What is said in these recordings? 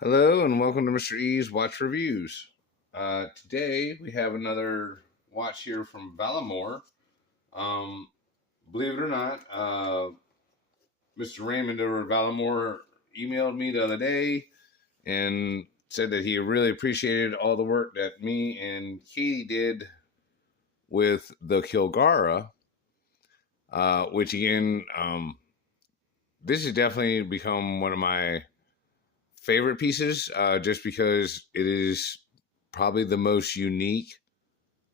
Hello and welcome to Mr. E's Watch Reviews. Today we have another watch here from Valimore. Um, Believe it or not, Mr. Raymond over at Valimore emailed me the other day and said that he really appreciated all the work that me and Katie did with the Kilgara, which again, this has definitely become one of my favorite pieces, just because it is probably the most unique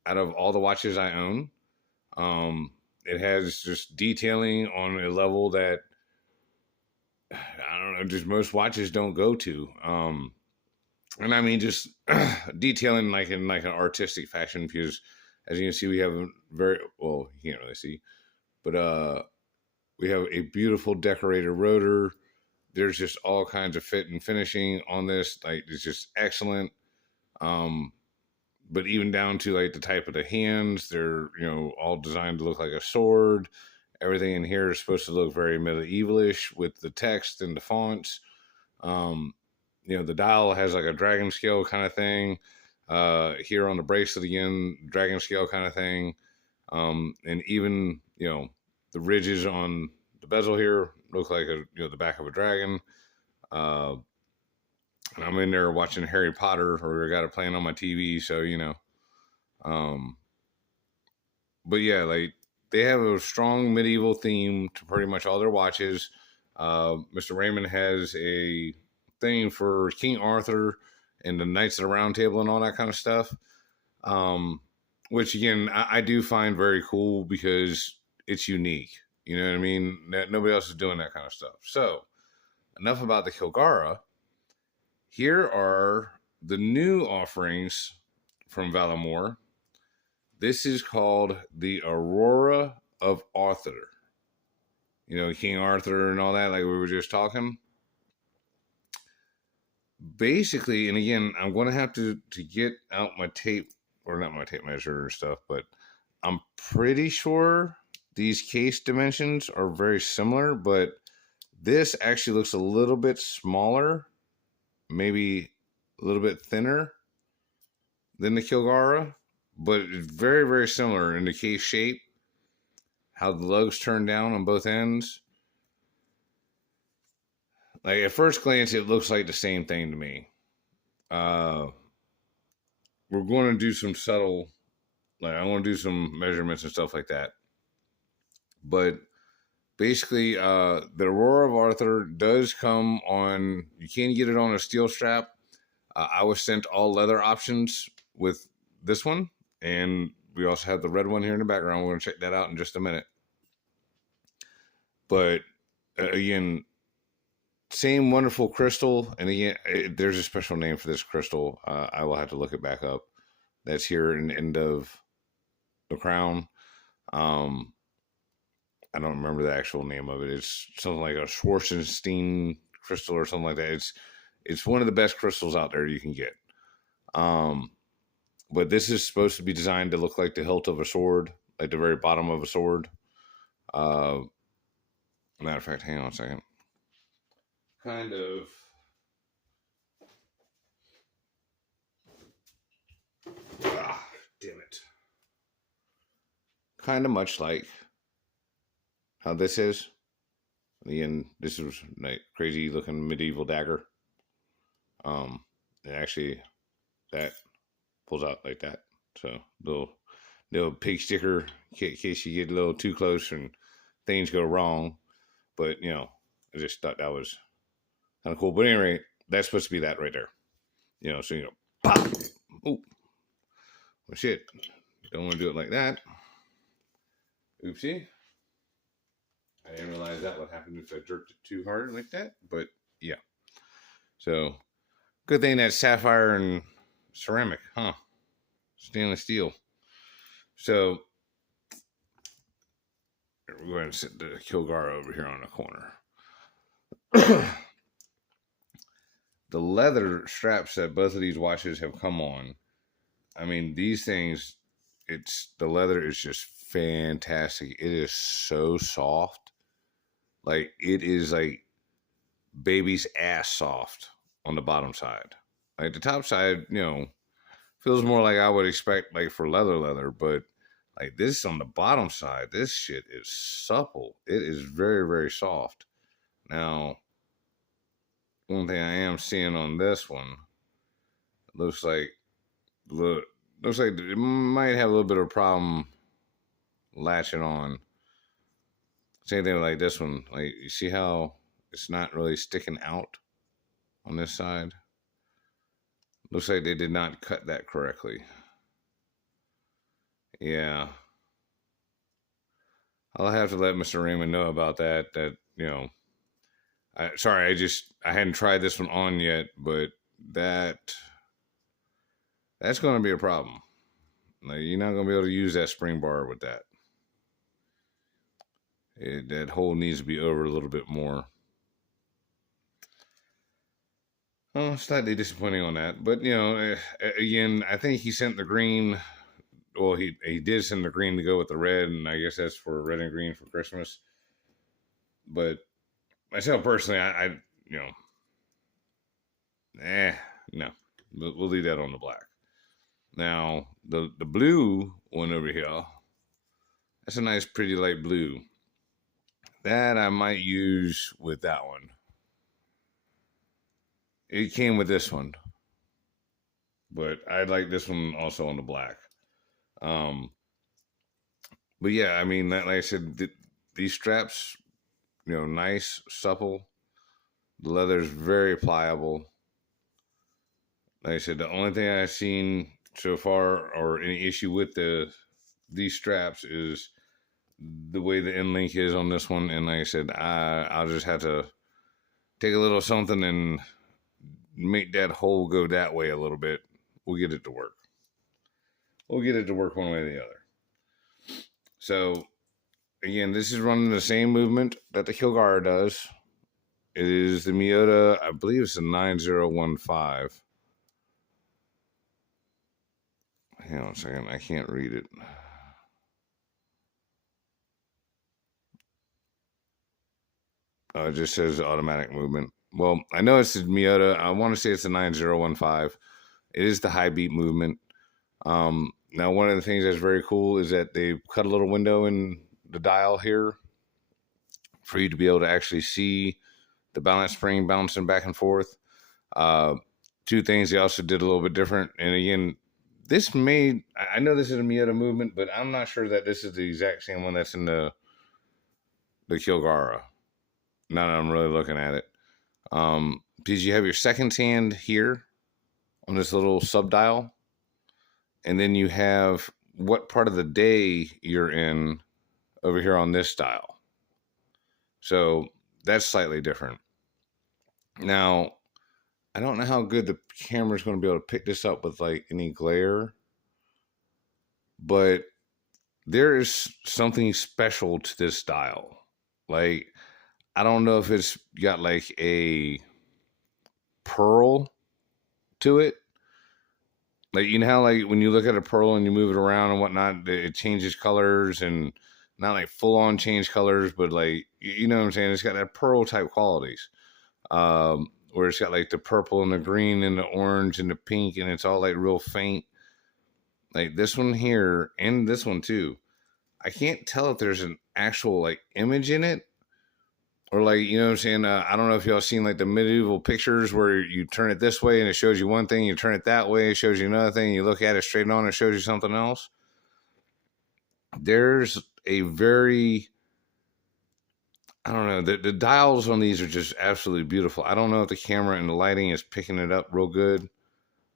out of all the watches I own. It has just detailing on a level that I don't know, just most watches don't go to. And I mean, just detailing like in like an artistic fashion, because as you can see, we have a very well, you can't really see, but we have a beautiful decorated rotor. There's just all kinds of fit and finishing on this. Like it's just excellent. Um, but even down to like the type of the hands, they're all designed to look like a sword. Everything in here is supposed to look very medievalish with the text and the fonts. Um, the dial has like a dragon scale kind of thing. Here on the bracelet again, dragon scale kind of thing. And even the ridges on the bezel here look like the back of a dragon. Uh, and I'm in there watching Harry Potter, or I got it playing on my TV, so Um, but yeah, like they have a strong medieval theme to pretty much all their watches. Mr. Raymond has a thing for King Arthur and the Knights of the Round Table and all that kind of stuff. Um, which again, I do find very cool because it's unique. You know what I mean? Nobody else is doing that kind of stuff. So, enough about the Kilgara. Here are the new offerings from Valimore. This is called the Aurora of Arthur. King Arthur and all that, like we were just talking. Basically, and again, I'm going to have to get out my tape, or not my tape measure or stuff, but I'm pretty sure these case dimensions are very similar, but this actually looks a little bit smaller, maybe a little bit thinner than the Kilgara, but it's very, very similar in the case shape, how the lugs turn down on both ends. Like at first glance, it looks like the same thing to me. Uh, we're going to do some subtle, like I want to do some measurements and stuff like that. But basically, the Aurora of Arthur does come on. You can get it on a steel strap. I was sent all leather options with this one, and we also have the red one here in the background. We're going to check that out in just a minute. But again, same wonderful crystal, and again, there's a special name for this crystal. I will have to look it back up. That's here in the end of the crown. I don't remember the actual name of it. It's something like a Schwarzenstein crystal or something like that. It's one of the best crystals out there you can get. But this is supposed to be designed to look like the hilt of a sword, like the very bottom of a sword. Matter of fact, hang on a second. Kind of. Damn it. Kind of much like how this is. Again, this is like crazy looking medieval dagger. And actually, that pulls out like that. So little pig sticker in case you get a little too close and things go wrong. But I just thought that was kind of cool. But anyway, that's supposed to be that right there. So pop. Oh, well, shit. Don't want to do it like that. Oopsie. I didn't realize that would happen if I jerked it too hard like that. But yeah. So good thing that's sapphire and ceramic, huh? Stainless steel. So we're going to sit the Kilgara over here on the corner. The leather straps that both of these watches have come on, I mean, these things, the leather is just fantastic. It is so soft. Like, it is like baby's ass soft. on the bottom side. Like the top side, feels more like I would expect, like for leather, but like this on the bottom side, this shit is supple. It is very, very soft. Now, one thing I am seeing on this one looks like looks like it might have a little bit of a problem latching on. Same thing like this one. Like you see how it's not really sticking out on this side. Looks like they did not cut that correctly. Yeah. I'll have to let Mr. Raymond know about that. I hadn't tried this one on yet, but that's going to be a problem. Like, you're not going to be able to use that spring bar with that. That hole needs to be over a little bit more. Oh, slightly disappointing on that, but again, I think he sent the green. Well, he did send the green to go with the red, and I guess that's for red and green for Christmas. But myself personally, no, we'll leave that on the black. Now the blue one over here, that's a nice, pretty light blue. That I might use with that one. It came with this one, but I like this one also on the black. But yeah, I mean, like I said, these straps, nice, supple. The leather is very pliable. Like I said, the only thing I've seen so far, or any issue with these straps, is the way the end link is on this one. And like I said, I'll just have to take a little something and make that hole go that way a little bit. We'll get it to work. We'll get it to work one way or the other. So, again, this is running the same movement that the Kilgara does. It is the Miyota, I believe it's a 9015. Hang on a second, I can't read it. It just says automatic movement. Well, I know it's the Miyota. I want to say it's a 9015. It is the high beat movement. Now, one of the things that's very cool is that they cut a little window in the dial here for you to be able to actually see the balance spring bouncing back and forth. Two things they also did a little bit different. And again, I know this is a Miyota movement, but I'm not sure that this is the exact same one that's in the Kilgara. Now that I'm really looking at it. Because you have your second hand here on this little sub dial. And then you have what part of the day you're in over here on this dial. So that's slightly different. Now, I don't know how good the camera's going to be able to pick this up with like any glare, but there is something special to this dial. Like, I don't know if it's got like a pearl to it. Like, you know how like when you look at a pearl and you move it around and whatnot, it changes colors, and not like full on change colors, but like, you know what I'm saying? It's got that pearl type qualities. Where it's got like the purple and the green and the orange and the pink, and it's all like real faint. Like this one here and this one too. I can't tell if there's an actual like image in it, or like, you know what I'm saying? I don't know if y'all seen like the medieval pictures where you turn it this way and it shows you one thing, you turn it that way, it shows you another thing, you look at it straight on, it shows you something else. There's a very, I don't know, the dials on these are just absolutely beautiful. I don't know if the camera and the lighting is picking it up real good,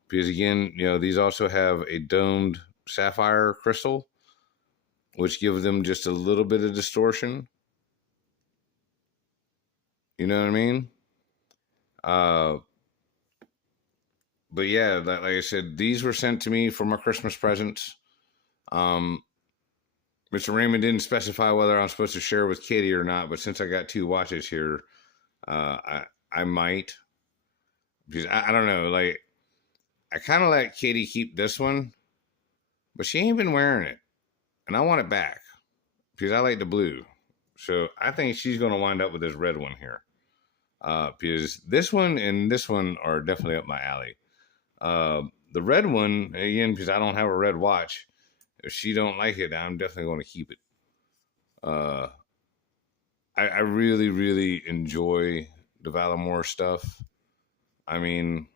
because again, these also have a domed sapphire crystal, which gives them just a little bit of distortion. You know what I mean? But yeah, like I said, these were sent to me for my Christmas presents. Mr. Raymond didn't specify whether I'm supposed to share with Katie or not, but since I got two watches here, I might. Because I don't know, like, I kind of let Katie keep this one, but she ain't been wearing it. And I want it back, because I like the blue. So I think she's going to wind up with this red one here. Because this one and this one are definitely up my alley. The red one, again, because I don't have a red watch. If she don't like it, I'm definitely going to keep it. Uh, I really, really enjoy the Valimore stuff. I mean,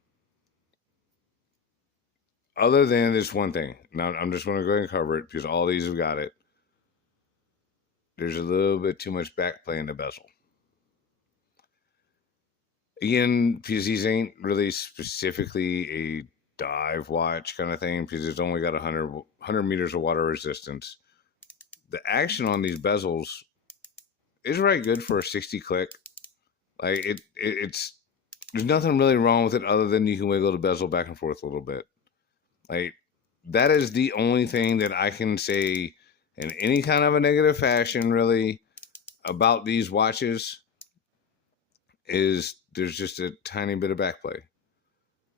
other than this one thing, now I'm just going to go ahead and cover it because all these have got it. There's a little bit too much backplay in the bezel. Again, because these ain't really specifically a dive watch kind of thing because it's only got 100 meters of water resistance. The action on these bezels is right good for a 60 click. Like it's there's nothing really wrong with it other than you can wiggle the bezel back and forth a little bit. Like that is the only thing that I can say in any kind of a negative fashion really about these watches is there's just a tiny bit of backplay.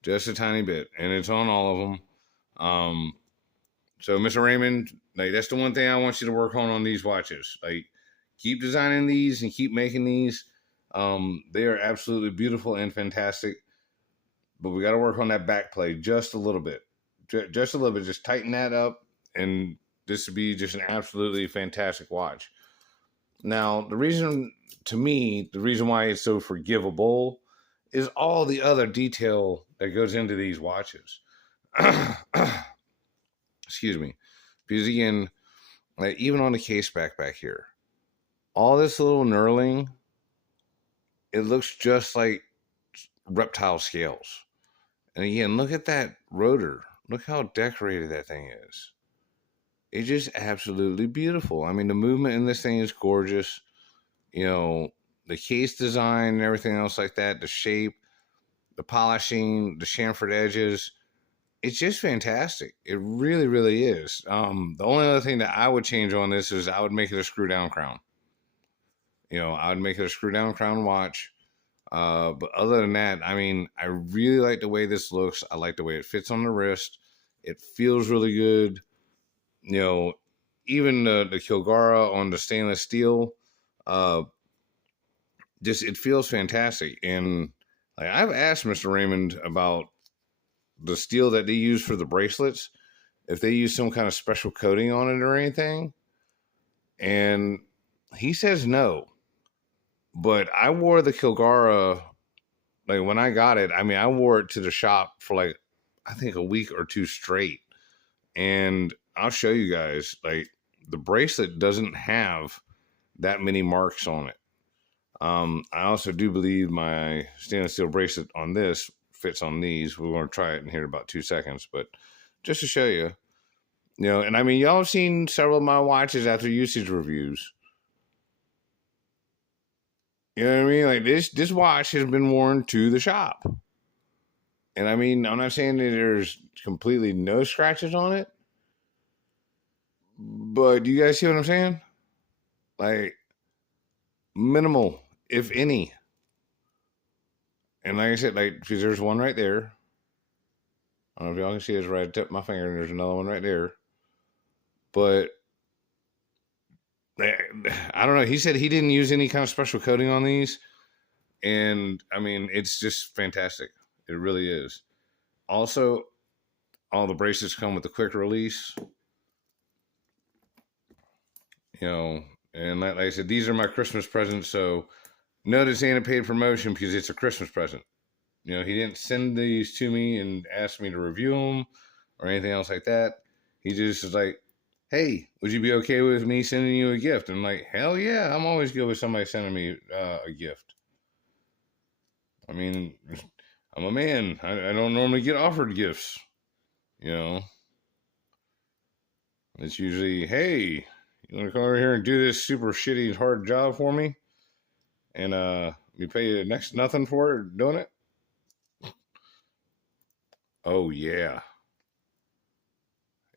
Just a tiny bit. And it's on all of them. So Mr. Raymond, like that's the one thing I want you to work on these watches. Like keep designing these and keep making these. They are absolutely beautiful and fantastic. But we got to work on that backplay just a little bit. Just a little bit. Just tighten that up. And this would be just an absolutely fantastic watch. Now, the reason why it's so forgivable is all the other detail that goes into these watches. Excuse me. Because again, like even on the case back here, all this little knurling, it looks just like reptile scales. And again, look at that rotor. Look how decorated that thing is. It's just absolutely beautiful. I mean, the movement in this thing is gorgeous. You know, the case design and everything else like that, the shape, the polishing, the chamfered edges. It's just fantastic. It really, really is. The only other thing that I would change on this is I would make it a screw down crown. You know, I would make it a screw down crown watch. But other than that, I mean, I really like the way this looks. I like the way it fits on the wrist. It feels really good. You know, even the Kilgara on the stainless steel, just it feels fantastic. And like I've asked Mr. Raymond about the steel that they use for the bracelets, if they use some kind of special coating on it or anything. And he says no. But I wore the Kilgara, like when I got it, I mean, I wore it to the shop for like, I think a week or two straight. And I'll show you guys, like the bracelet doesn't have that many marks on it. I also do believe my stainless steel bracelet on this fits on these. We're going to try it in here in about 2 seconds, but just to show you, you know, and I mean, y'all have seen several of my watches after usage reviews. You know what I mean? Like this watch has been worn to the shop. And I mean, I'm not saying that there's completely no scratches on it, but do you guys see what I'm saying? Like minimal, if any. And like I said, like, because there's one right there. I don't know if y'all can see it's right at the tip of my finger, and there's another one right there. But I don't know. He said he didn't use any kind of special coating on these. And I mean, it's just fantastic. It really is. Also, all the bracelets come with a quick release. You know, and like I said, these are my Christmas presents. So notice ain't a paid promotion because it's a Christmas present. You know, he didn't send these to me and ask me to review them or anything else like that. He just was like, hey, would you be okay with me sending you a gift? And I'm like, hell yeah, I'm always good with somebody sending me a gift. I mean, I'm a man. I don't normally get offered gifts. You know, it's usually, hey, you want to come over here and do this super shitty hard job for me? And you pay you next to nothing for it doing it? Oh, yeah.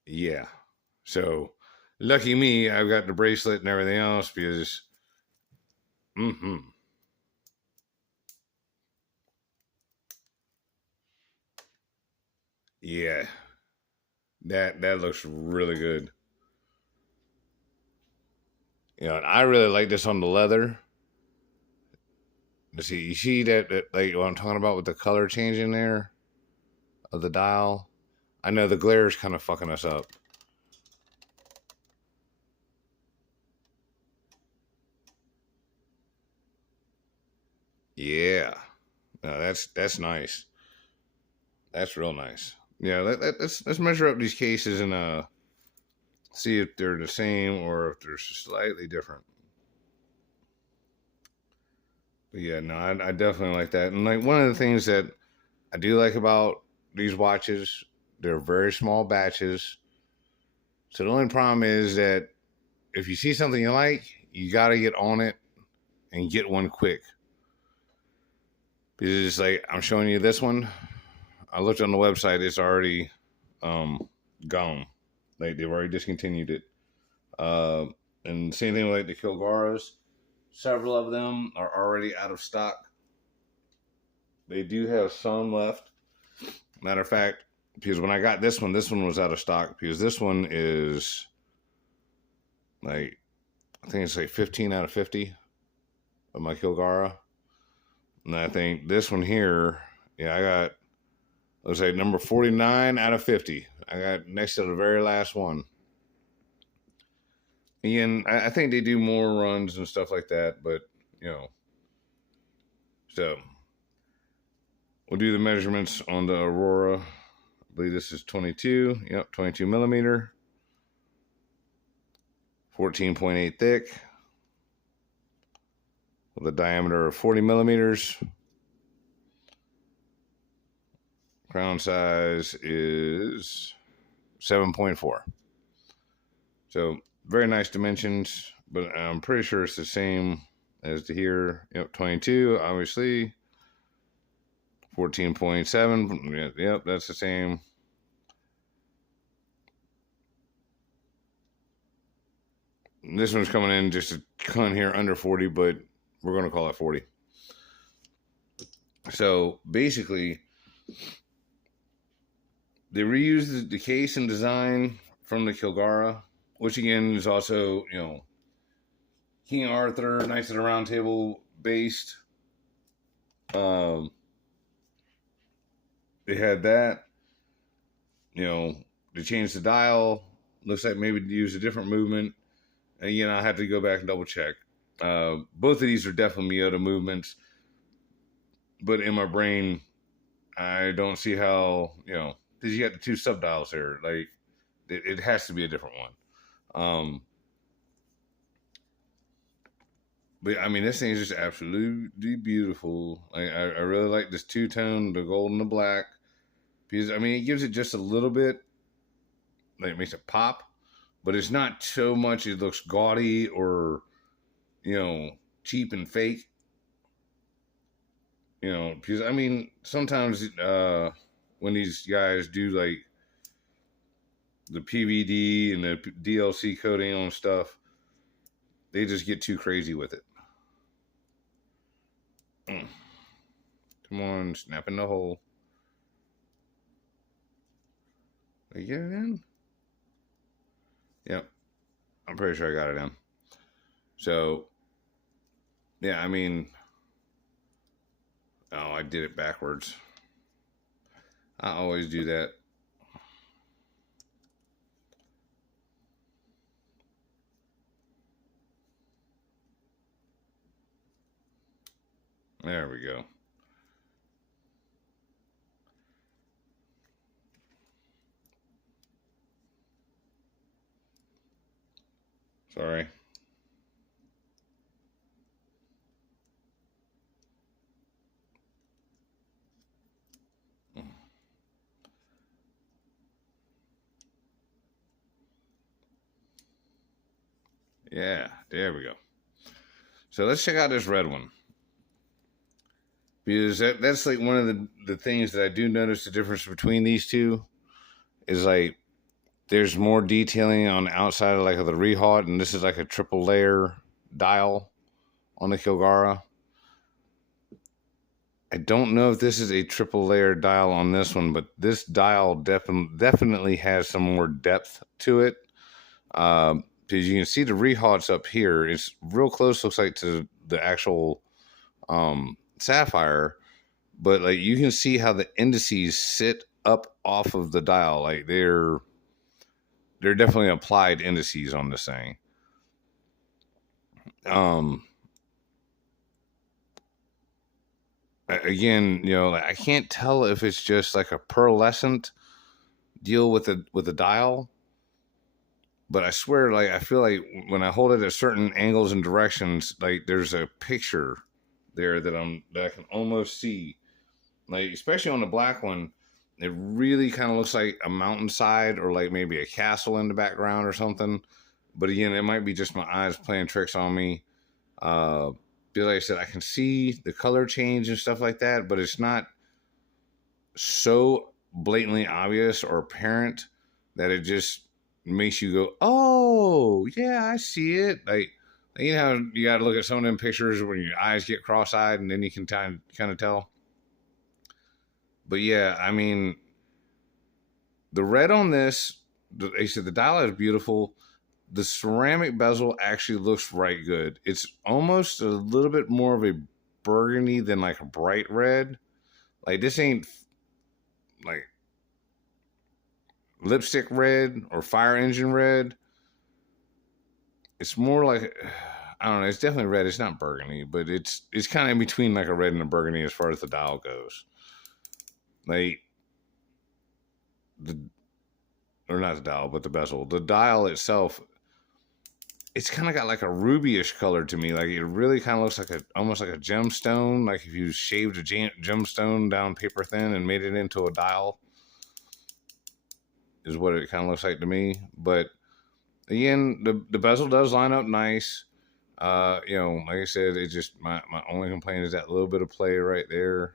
Yeah. So, lucky me, I've got the bracelet and everything else because, yeah, that looks really good. You know, I really like this on the leather. let's see, you see that like what I'm talking about with the color changing there of the dial. I know the glare is kind of fucking us up. Yeah, no, that's nice. That's real nice. Yeah, let's measure up these cases and see if they're the same or if they're slightly different. But yeah, no, I definitely like that. And like one of the things that I do like about these watches, they're very small batches. So the only problem is that if you see something you like, you got to get on it and get one quick. Because it's like I'm showing you this one. I looked on the website; it's already gone. Like they've already discontinued it. And same thing with like the Kilgaras. Several of them are already out of stock. They do have some left. Matter of fact, because when I got this one was out of stock. Because this one is like, I think it's like 15 out of 50 of my Kilgara. And I think this one here, yeah, I got, let's say number 49 out of 50. I got next to the very last one. Again, I think they do more runs and stuff like that, but, you know. So, we'll do the measurements on the Aurora. I believe this is 22. Yep, 22 millimeter. 14.8 thick. With a diameter of 40 millimeters. Crown size is 7.4. So, very nice dimensions, but I'm pretty sure it's the same as the here. Yep, 22, obviously. 14.7. Yep, that's the same. This one's coming in just a con here under 40, but we're going to call it 40. So basically, they reused the case and design from the Kilgara, which again is also, you know, King Arthur, Knights of the Round Table based. They had that. You know, they changed the dial. Looks like maybe to use a different movement. And, you know, I had to go back and double check. Both of these are definitely Miota movements. But in my brain, I don't see how, you know, because you got the two subdials here. Like, it has to be a different one. But, I mean, this thing is just absolutely beautiful. Like, I really like this two-tone, the gold and the black. Because, I mean, it gives it just a little bit. Like, it makes it pop. But it's not so much it looks gaudy or, you know, cheap and fake. You know, because, I mean, sometimes when these guys do, like, the PVD and the DLC coating on stuff, they just get too crazy with it. Come on, snap in the hole. Did you get it in? Yep. I'm pretty sure I got it in. So, yeah, I mean, oh, I did it backwards. I always do that. There we go. Sorry. Yeah, there we go. So let's check out this red one. Because that's like one of the things that I do notice the difference between these two is like there's more detailing on the outside of like of the rehaut, and this is like a triple layer dial on the Kilgara. I don't know if this is a triple layer dial on this one, but this dial definitely has some more depth to it. Because you can see the rehauts up here. It's real close, looks like, to the actual sapphire, but like you can see how the indices sit up off of the dial. Like they're definitely applied indices on this thing. Again, like I can't tell if it's just like a pearlescent deal with the dial, but I swear, like I feel like when I hold it at certain angles and directions, like there's a picture there that I can almost see. Like especially on the black one, it really kind of looks like a mountainside or like maybe a castle in the background or something. But again, it might be just my eyes playing tricks on me. Because like I said, I can see the color change and stuff like that, but it's not so blatantly obvious or apparent that it just makes you go, "Oh, yeah, I see it." Like you know, you got to look at some of them pictures when your eyes get cross-eyed, and then you can kind of tell. But yeah, I mean, the red on this, they said the dial is beautiful. The ceramic bezel actually looks right good. It's almost a little bit more of a burgundy than like a bright red. Like this ain't like lipstick red or fire engine red. It's more like, I don't know. It's definitely red. It's not burgundy, but it's kind of in between like a red and a burgundy as far as the dial goes. Like or not the dial, but the bezel. The dial itself, it's kind of got like a rubyish color to me. Like it really kind of looks like almost like a gemstone. Like if you shaved a gemstone down paper thin and made it into a dial, is what it kind of looks like to me. But again, the bezel does line up nice. Like I said, it just my only complaint is that little bit of play right there.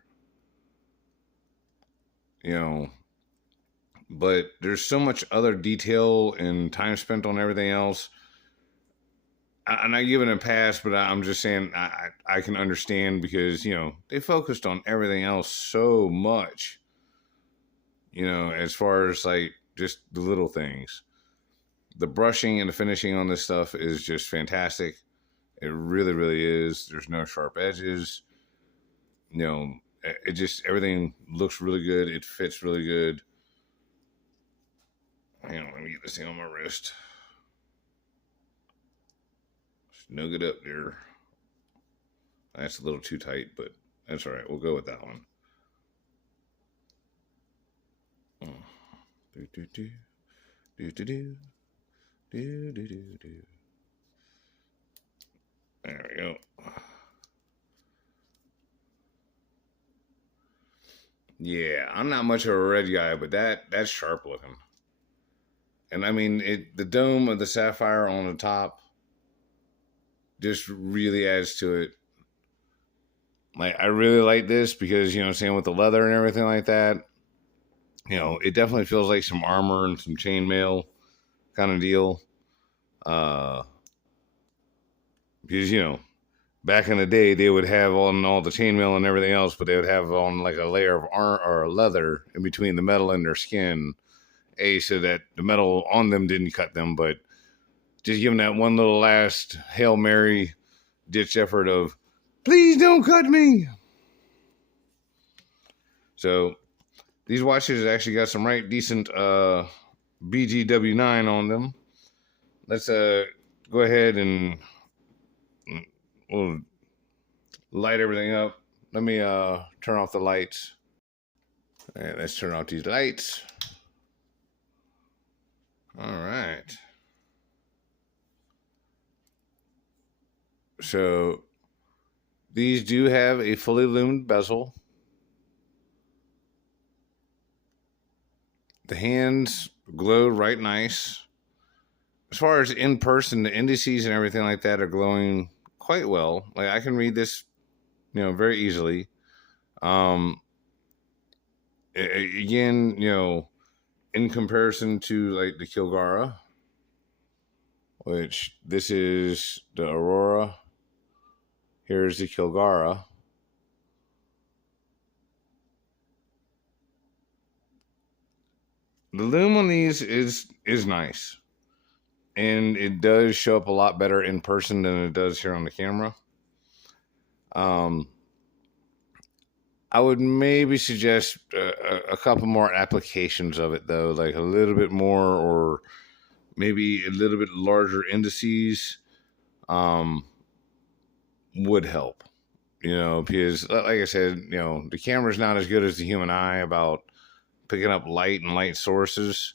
But there's so much other detail and time spent on everything else. I'm not giving a pass, but I'm just saying I can understand because they focused on everything else so much. As far as like just the little things, the brushing and the finishing on this stuff is just fantastic. It really, really is. There's no sharp edges. It just everything looks really good. It fits really good. Hang on, let me get this thing on my wrist. Snug it up there. That's a little too tight, but that's all right. We'll go with that one. Do do do do do do do do do do. There we go. Yeah, I'm not much of a red guy, but that's sharp looking. And I mean, the dome of the sapphire on the top just really adds to it. Like I really like this because what I'm saying, with the leather and everything like that, it definitely feels like some armor and some chainmail kind of deal. Because back in the day they would have on all the chainmail and everything else, but they would have on like a layer of armor or leather in between the metal and their skin, so that the metal on them didn't cut them, but just giving that one little last Hail Mary ditch effort of, please don't cut me. So these watches actually got some right decent BGW9 on them. Let's go ahead and we'll light everything up. Let me turn off the lights. All right, let's turn off these lights. All right. So these do have a fully lumed bezel. The hands glow right nice. As far as in person, the indices and everything like that are glowing quite well. Like I can read this, very easily. Again, in comparison to like the Kilgara, which this is the Aurora. Here's the Kilgara. The lume on these is nice. And it does show up a lot better in person than it does here on the camera. I would maybe suggest a couple more applications of it, though, like a little bit more, or maybe a little bit larger indices um, would help. Because like I said, the camera's not as good as the human eye about picking up light and light sources.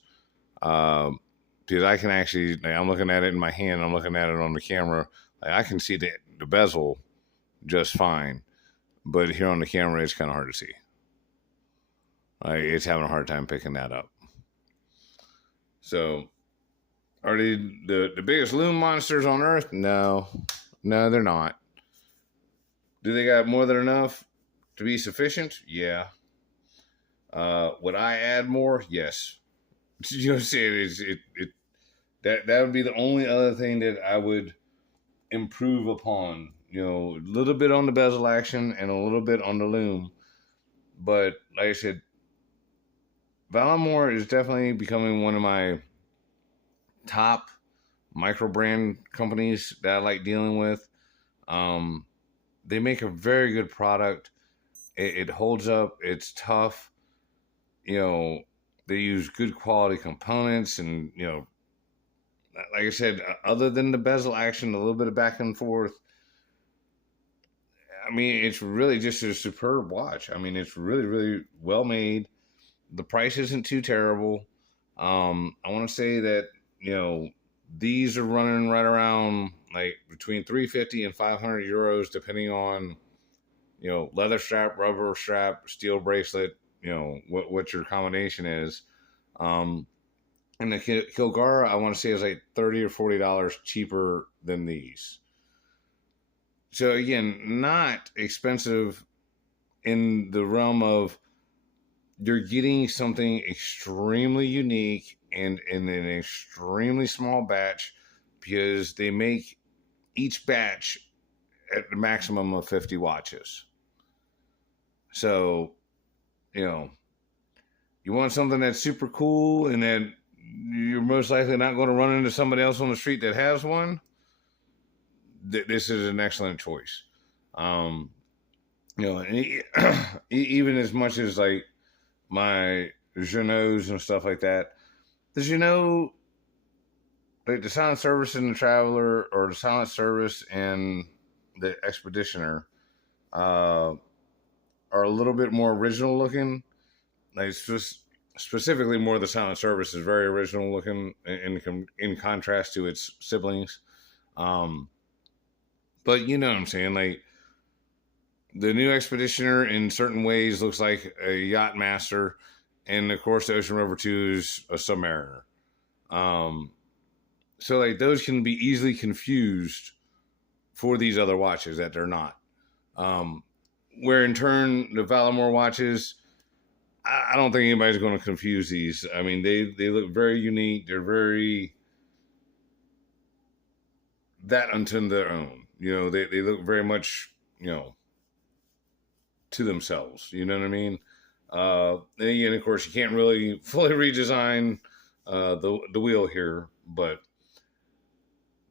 Because I can actually, like, I'm looking at it in my hand, I'm looking at it on the camera, like, I can see the bezel just fine, but here on the camera, it's kind of hard to see. Like, it's having a hard time picking that up. So, are they the biggest loom monsters on Earth? No, they're not. Do they got more than enough to be sufficient? Yeah. Would I add more? Yes. You know what I'm saying? That would be the only other thing that I would improve upon. A little bit on the bezel action and a little bit on the loom. But like I said, Valimore is definitely becoming one of my top micro brand companies that I like dealing with. They make a very good product. It holds up. It's tough. They use good quality components, and like I said, other than the bezel action, a little bit of back and forth, I mean, it's really just a superb watch. I mean, it's really, really well made. The price isn't too terrible. I want to say that, these are running right around like between 350 and 500 euros, depending on, leather strap, rubber strap, steel bracelet, what your combination is. And the Kilgara, I want to say, is like $30 or $40 cheaper than these. So again, not expensive in the realm of you're getting something extremely unique and in an extremely small batch, because they make each batch at the maximum of 50 watches. So, you want something that's super cool and that you're most likely not going to run into somebody else on the street that has one, this is an excellent choice. Even as much as like my Genots and stuff like that, the Genot, like the Silent Service and the Traveler, or the Silent Service and the Expeditioner, are a little bit more original looking. Like, specifically, more the Silent Service is very original looking in contrast to its siblings. But you know what I'm saying? Like, the new Expeditioner in certain ways looks like a Yacht Master, and of course the Ocean Rover 2 is a Submariner. So like, those can be easily confused for these other watches that they're not. Where in turn, the Valimore watches, I don't think anybody's going to confuse these. I mean, they look very unique. They're very that unto their own. They look very much, to themselves. You know what I mean? And again, of course, you can't really fully redesign the wheel here, but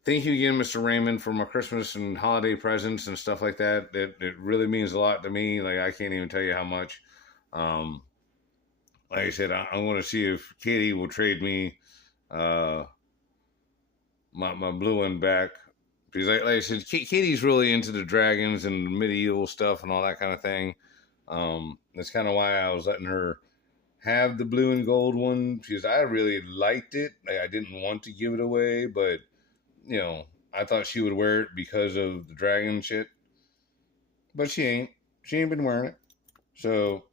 thank you again, Mr. Raymond, for my Christmas and holiday presents and stuff like that. It really means a lot to me. Like, I can't even tell you how much. Like I said, I want to see if Katie will trade me my blue one back. Because like I said, Katie's really into the dragons and medieval stuff and all that kind of thing. That's kind of why I was letting her have the blue and gold one, because I really liked it. Like, I didn't want to give it away, but I thought she would wear it because of the dragon shit. But she ain't. She ain't been wearing it. So,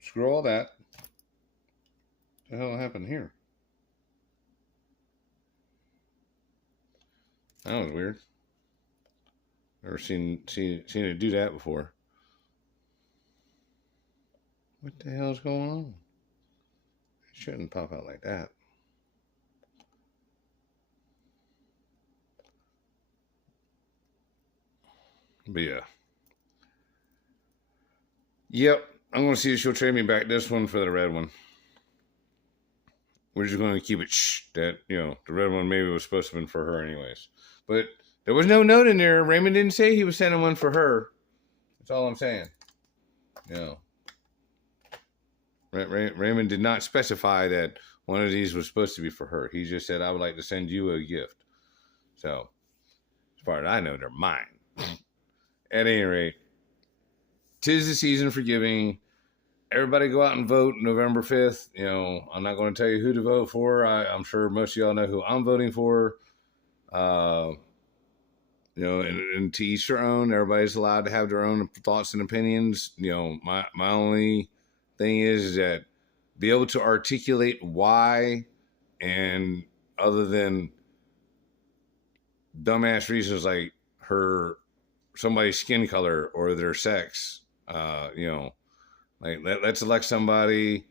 screw all that. What the hell happened here? That was weird. Never seen it do that before. What the hell is going on? It shouldn't pop out like that. But yeah. Yep. I'm going to see if she'll trade me back this one for the red one. We're just going to keep it that, the red one maybe was supposed to have been for her anyways. But there was no note in there. Raymond didn't say he was sending one for her. That's all I'm saying. You know, Raymond did not specify that one of these was supposed to be for her. He just said, I would like to send you a gift. So, as far as I know, they're mine. At any rate, 'tis the season for giving. Everybody go out and vote November 5th. You know, I'm not going to tell you who to vote for. I'm sure most of y'all know who I'm voting for. You know, and to each their own. Everybody's allowed to have their own thoughts and opinions. You know, my only thing is that be able to articulate why, and other than dumbass reasons like somebody's skin color or their sex, you know, like let's elect somebody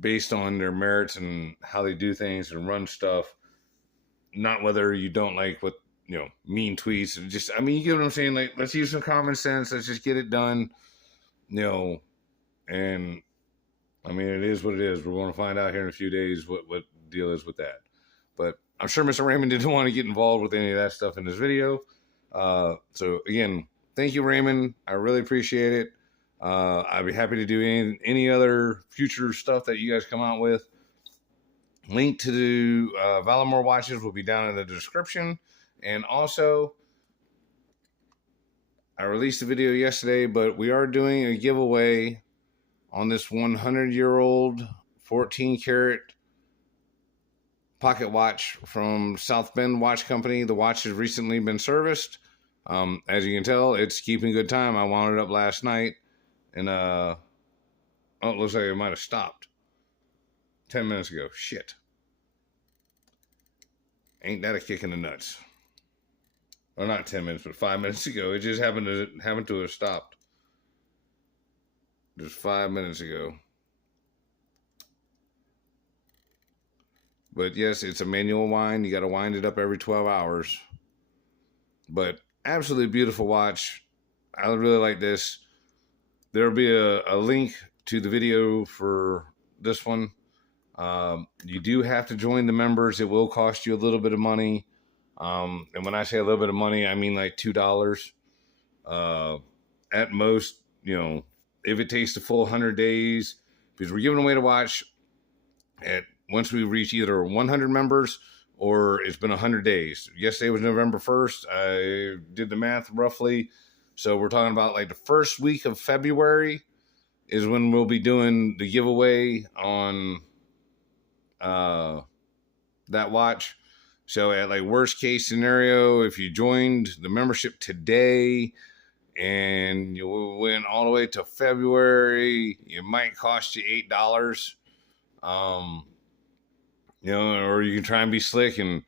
based on their merits and how they do things and run stuff, not whether you don't like what, you know, mean tweets. And just, I mean, you get what I'm saying? Like, let's use some common sense. Let's just get it done, you know. And I mean, it is what it is. We're going to find out here in a few days what the deal is with that. But I'm sure Mr. Raymond didn't want to get involved with any of that stuff in this video. So again, thank you, Raymond. I really appreciate it. I'd be happy to do any other future stuff that you guys come out with. Link to the Valimore watches will be down in the description. And also, I released a video yesterday, but we are doing a giveaway on this 100-year-old 14-karat pocket watch from South Bend Watch Company. The watch has recently been serviced. As you can tell, it's keeping good time. I wound it up last night, and oh, it looks like it might have stopped 10 minutes ago. Shit. Ain't that a kick in the nuts? Well, not 10 minutes, but 5 minutes ago. It just happened to have stopped. Just 5 minutes ago. But yes, it's a manual wind. You got to wind it up every 12 hours. But absolutely beautiful watch. I really like this. There'll be a link to the video for this one. You do have to join the members. It will cost you a little bit of money. And when I say a little bit of money, I mean like $2. At most, you know, if it takes the full 100 days, because we're giving away the watch once we reach either 100 members or it's been 100 days. Yesterday was November 1st. I did the math roughly. So we're talking about like the first week of February is when we'll be doing the giveaway on that watch. So at like worst case scenario, if you joined the membership today and you went all the way to February, it might cost you $8. You know, or you can try and be slick and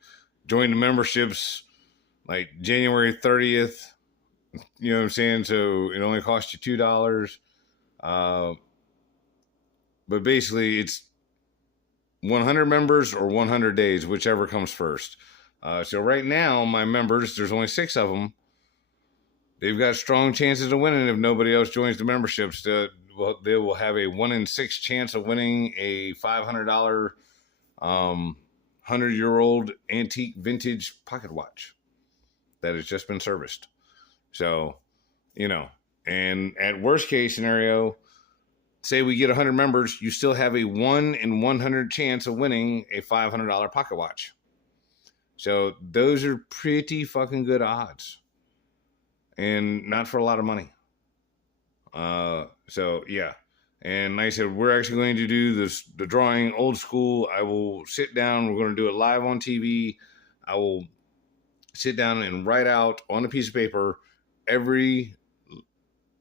join the memberships like January 30th. You know what I'm saying? So it only costs you $2. But basically it's 100 members or 100 days, whichever comes first. So right now, my members, there's only 6 of them. They've got strong chances of winning if nobody else joins the memberships. They will have a 1 in 6 chance of winning a $500 100-year-old antique vintage pocket watch that has just been serviced. So, you know, and at worst case scenario, say we get 100 members, you still have a 1 in 100 chance of winning a $500 pocket watch. So those are pretty fucking good odds, and not for a lot of money. So yeah. And like I said, we're actually going to do the drawing old school. I will sit down. We're going to do it live on TV. I will sit down and write out on a piece of paper every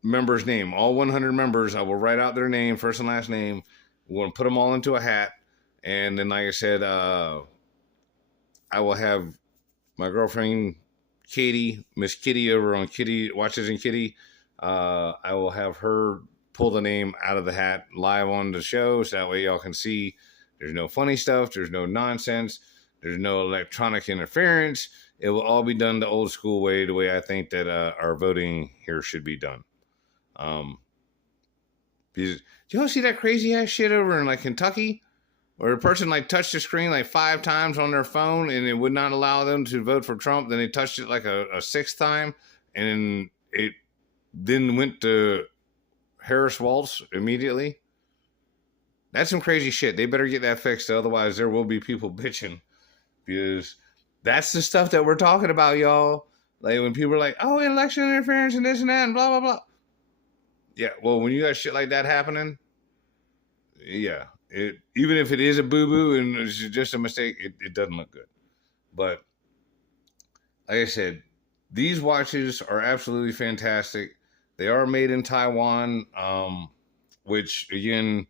member's name. All 100 members, I will write out their name, first and last name. We're going to put them all into a hat. And then, like I said, I will have my girlfriend, Katie, Miss Kitty over on Kitty Watches and Kitty. I will have her pull the name out of the hat live on the show, so that way y'all can see there's no funny stuff, there's no nonsense, there's no electronic interference. It will all be done the old school way, the way I think that our voting here should be done. Because, do y'all see that crazy ass shit over in like Kentucky, where a person like touched the screen like 5 times on their phone and it would not allow them to vote for Trump? Then they touched it like a 6th time, and it then went to Harris Waltz immediately. That's some crazy shit. They better get that fixed, otherwise there will be people bitching, because that's the stuff that we're talking about, y'all. Like when people are like, "Oh, election interference and this and that and blah blah blah." Yeah, well, when you got shit like that happening, yeah, even if it is a boo boo and it's just a mistake, it doesn't look good. But like I said, these watches are absolutely fantastic. They are made in Taiwan, which again,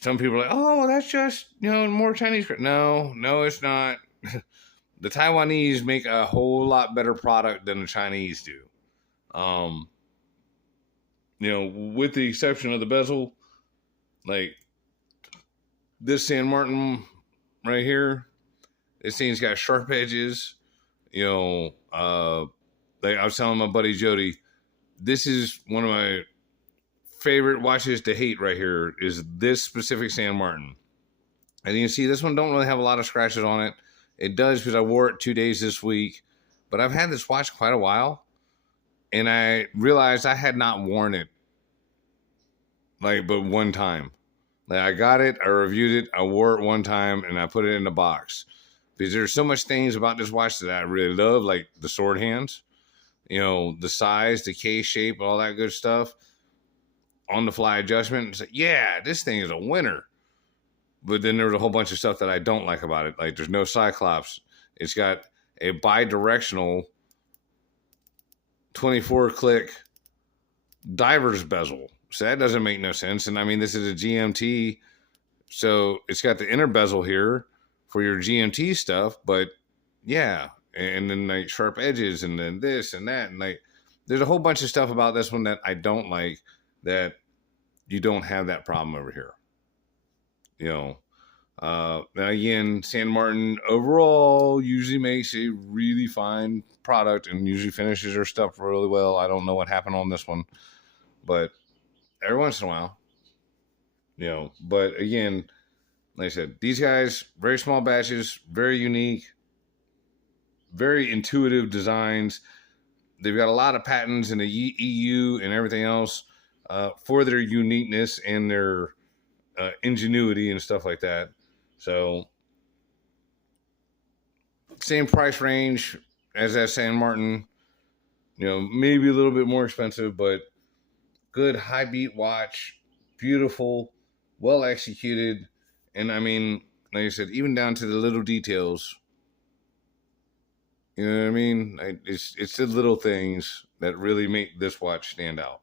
some people are like, "Oh, well, that's just, more Chinese." No, it's not. The Taiwanese make a whole lot better product than the Chinese do. With the exception of the bezel, like this San Martin right here, this thing's got sharp edges. Like I was telling my buddy Jody, this is one of my favorite watches to hate right here, is this specific San Martin. And you can see this one don't really have a lot of scratches on it. It does because I wore it 2 days this week. But I've had this watch quite a while, and I realized I had not worn it but one time. Like I got it, I reviewed it, I wore it one time, and I put it in the box. Because there's so much things about this watch that I really love, like the sword hands, the size, the case shape, all that good stuff. On the fly adjustment. It's like, yeah, this thing is a winner. But then there was a whole bunch of stuff that I don't like about it. Like there's no Cyclops. It's got a bi-directional 24-click diver's bezel. So that doesn't make no sense. And I mean, this is a GMT. So it's got the inner bezel here for your GMT stuff. But yeah. And then like sharp edges and then this and that. And like, there's a whole bunch of stuff about this one that I don't like, that you don't have that problem over here. Now again, San Martin overall usually makes a really fine product and usually finishes their stuff really well. I don't know what happened on this one, but every once in a while, but again, like I said, these guys, very small batches, very unique, very intuitive designs. They've got a lot of patents in the EU and everything else for their uniqueness and their ingenuity and stuff like that. So same price range as that San Martin, maybe a little bit more expensive, but good high beat watch, beautiful, well executed. And I mean, like I said, even down to the little details, you know what I mean? It's the little things that really make this watch stand out.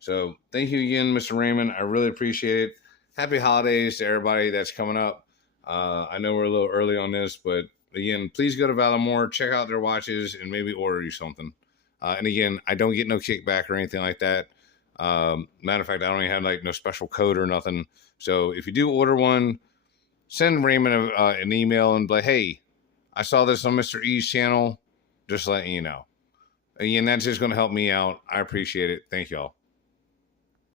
So thank you again, Mr. Raymond. I really appreciate it. Happy holidays to everybody that's coming up. I know we're a little early on this, but again, please go to Valimore, check out their watches, and maybe order you something. And again, I don't get no kickback or anything like that. Matter of fact, I don't even have like no special code or nothing. So if you do order one, send Raymond an email and be like, "Hey, I saw this on Mr. E's channel. Just letting you know." Again, that's just going to help me out. I appreciate it. Thank y'all.